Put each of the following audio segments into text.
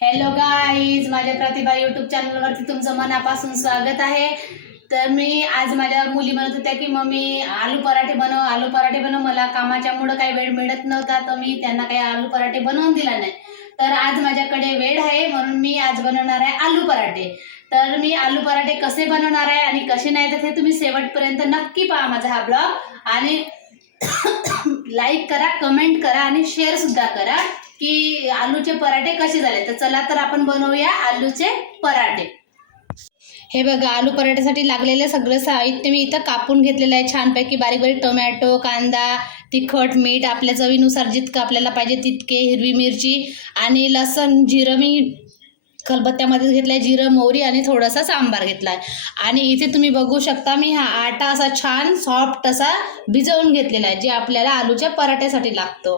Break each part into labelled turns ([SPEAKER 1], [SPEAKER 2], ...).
[SPEAKER 1] Hello guys माझ्या प्रतिभा YouTube चॅनलवरती तुमचं मनापासून स्वागत आहे. तर मी आज माझ्या मुली म्हणत होत्या की मम्मी आलू पराठे बनव आलू पराठे बनव. मला कामाच्यामुळं काही वेळ मिळत नव्हता तर मी त्यांना काही आलू पराठे बनवून दिला नाही. तर आज माझ्याकडे वेळ आहे म्हणून मी आज बनवणार आहे आलू पराठे. तर मी आलू पराठे कसे बनवणार आहे आणि कसे नाही तर ते तुम्ही शेवटपर्यंत नक्की पहा माझा हा ब्लॉग. आणि लाईक करा कमेंट करा आणि शेअर सुद्धा करा. की आलूचे पराठे कसे झाले? तर चला तर आपण बनवूया आलूचे पराठे. हे बघा आलू पराठ्यासाठी लागलेलं सगळं साहित्य मी इथं कापून घेतलेलं आहे. छानपैकी बारीक बारीक टोमॅटो कांदा तिखट मीठ आपल्या चवीनुसार जितकं आपल्याला पाहिजे तितके हिरवी मिरची आणि लसण जिरं मी खलबत्त्यामध्ये घेतलं आहे जिरं मोहरी आणि थोडासा सांबार घेतला आहे आणि इथे तुम्ही बघू शकता मी हा आटा असा छान सॉफ्ट असा भिजवून घेतलेला आहे जे आपल्याला आलूच्या पराठ्यासाठी लागतो.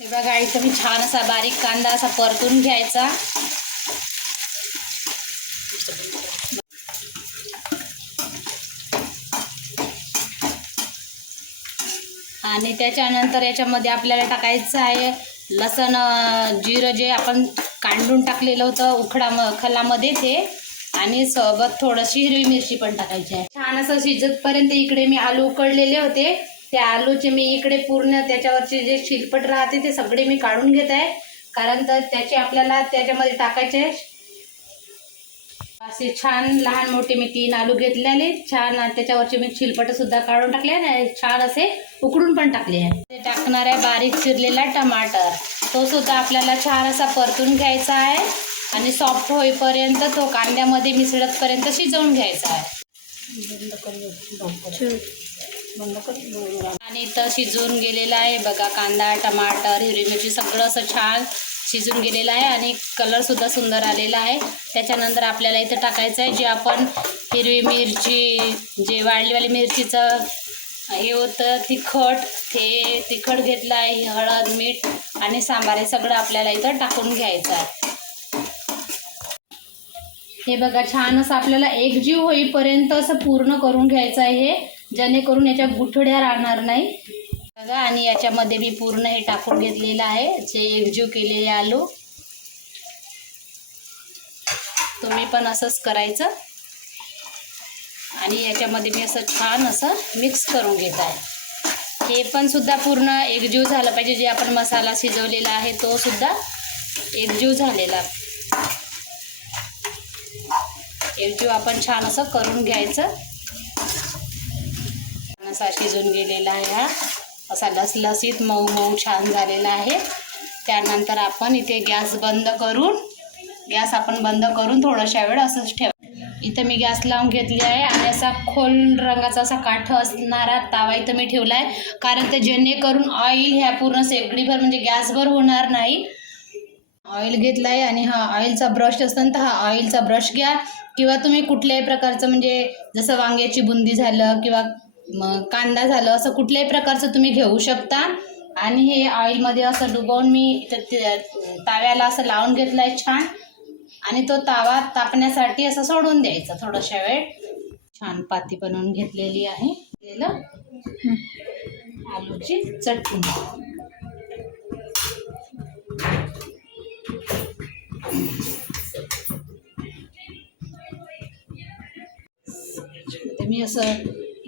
[SPEAKER 1] हे बघा इथं मी छान असा बारीक कांदा असा परतून घ्यायचा. आणि त्याच्यानंतर याच्यामध्ये आपल्याला टाकायचं आहे लसण जिरं जे आपण कांडून टाकलेलं होतं उखडा म खलामध्ये ते. आणि सोबत थोडीशी हिरवी मिरची पण टाकायची आहे. छान असं शिजतपर्यंत इकडे मी आलू उकडलेले होते. त्या आलूचे मी इकडे पूर्ण त्याच्यावरचे जे शिलपट राहते ते सगळे मी काढून घेत आहे. कारण तर त्याचे आपल्याला त्याच्यामध्ये टाकायचे. असे छान लहान मोठे मी तीन आलू घेतलेले. छान आणि त्याच्यावरचे मी शिलपट सुद्धा काढून टाकले आणि छान असे उकडून पण टाकले आहे. ते टाकणार आहे बारीक चिरलेला टमाटर. तो सुद्धा आपल्याला छान असा परतून घ्यायचा आहे आणि सॉफ्ट होईपर्यंत तो कांद्यामध्ये मिसळतपर्यंत शिजवून घ्यायचा आहे. बंद करू आणि इथं शिजून गेलेला आहे. बघा कांदा टमाटर हिरवी मिरची सगळं असं छान शिजून गेलेलं आहे आणि कलरसुद्धा सुंदर आलेला आहे. त्याच्यानंतर आपल्याला इथं टाकायचं आहे जे आपण हिरवी मिरची जे वाळलीवाली मिरचीचं हे होतं तिखट ते तिखट घेतलं आहे हळद मीठ आणि सांबार हे सगळं आपल्याला इथं टाकून घ्यायचं आहे. हे बघा छान असं आपल्याला एकजीव होईपर्यंत असं पूर्ण करून घ्यायचं आहे हे. जेणेकरून याच्या गुठड्या राहणार नाही. बघा आणि याच्यामध्ये मी पूर्ण हे टाकून घेतलेलं आहे. जे एकजीव केलेले आलू. तुम्ही पण असंच करायचं. आणि याच्यामध्ये मी असं छान असं मिक्स करून घेत आहे. हे पण सुद्धा पूर्ण एकजीव झालं पाहिजे. जे आपण मसाला शिजवलेला आहे तो सुद्धा एकजीव झालेला. एकजीव आपण छान असं करून घ्यायचं. असा शिजून गेलेला आहे हा. असा लसलसीत मऊ मऊ छान झालेला आहे. त्यानंतर आपण इथे गॅस बंद करून गॅस आपण बंद करून थोडंशा वेळ असंच ठेवा. इथं मी गॅस लावून घेतली आहे आणि असा खोल रंगाचा असा काठ असणारा तावा इथं मी ठेवला आहे कारण ते जेणेकरून ऑइल ह्या पूर्ण शेगडीभर म्हणजे गॅसभर होणार नाही. ऑइल घेतला आहे आणि हा ऑइलचा ब्रश असतो तर हा ऑइलचा ब्रश घ्या. किंवा तुम्ही कुठल्याही प्रकारचं म्हणजे जसं वांग्याची बुंदी झालं किंवा मग कांदा झालं असं कुठल्याही प्रकारचं तुम्ही घेऊ शकता. आणि हे ऑइलमध्ये असं डुबवून मी ते- ताव्याला असं लावून घेतलं आहे छान. आणि तो तावा तापण्यासाठी असं सोडून द्यायचा थोडाशा वेळ. छान पाती बनवून घेतलेली आहे. केलं? आलूची चटणी. ते मी असं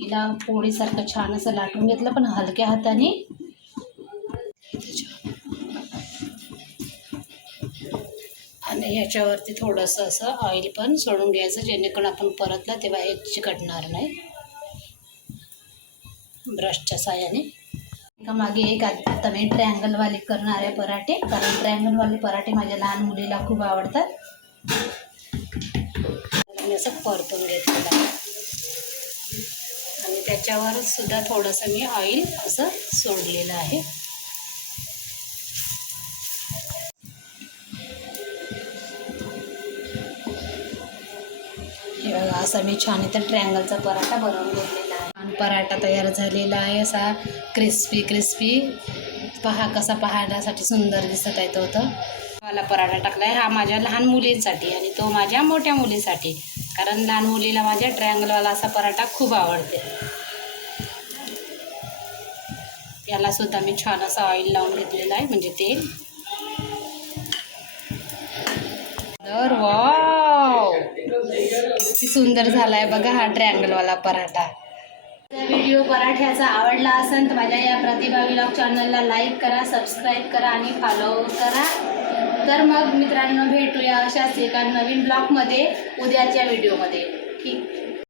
[SPEAKER 1] तिला पोळीसारखं छान असं लाटून घेतलं पण हलक्या हाताने आणि ह्याच्यावरती थोडंसं असं ऑइल पण सोडून घ्यायचं जेणेकरून आपण परतलं तेव्हा हे चिकटणार नाही. ब्रशच्या साह्याने. का मागे एक आता मी ट्रँगलवाले करणार आहे पराठे कारण ट्रँगलवाले पराठे माझ्या लहान मुलीला खूप आवडतात. मी असं परतून घेतलेलं त्याच्यावर सुद्धा थोडंसं मी ऑइल असं सोडलेलं आहे. हे बघा असा मी छान इथं ट्रँगलचा पराठा बनवून घेतलेला आहे. छान पराठा तयार झालेला आहे असा क्रिस्पी क्रिस्पी पहा कसा पाहण्यासाठी सुंदर दिसत आहे तो तर. मला पराठा टाकला आहे हा माझ्या लहान मुलींसाठी आणि तो माझ्या मोठ्या मुलीसाठी. कारण लहान मुलीला माझ्या ट्रँगलवाला असा पराठा खूप आवडते. याला सुद्धा मी छान असं ऑइल लावून घेतलेलं आहे म्हणजे तेल तर वाव किती सुंदर झालाय बघा हा ट्रँगलवाला पराठा. व्हिडिओ पराठ्याचा आवडला असेल तर माझ्या या प्रतिभा विलॉग चॅनलला लाईक करा सबस्क्राईब करा आणि फॉलो करा. तर मग मित्रांनो भेटूया अशाच एका नवीन ब्लॉगमध्ये उद्याच्या व्हिडिओमध्ये ठीक?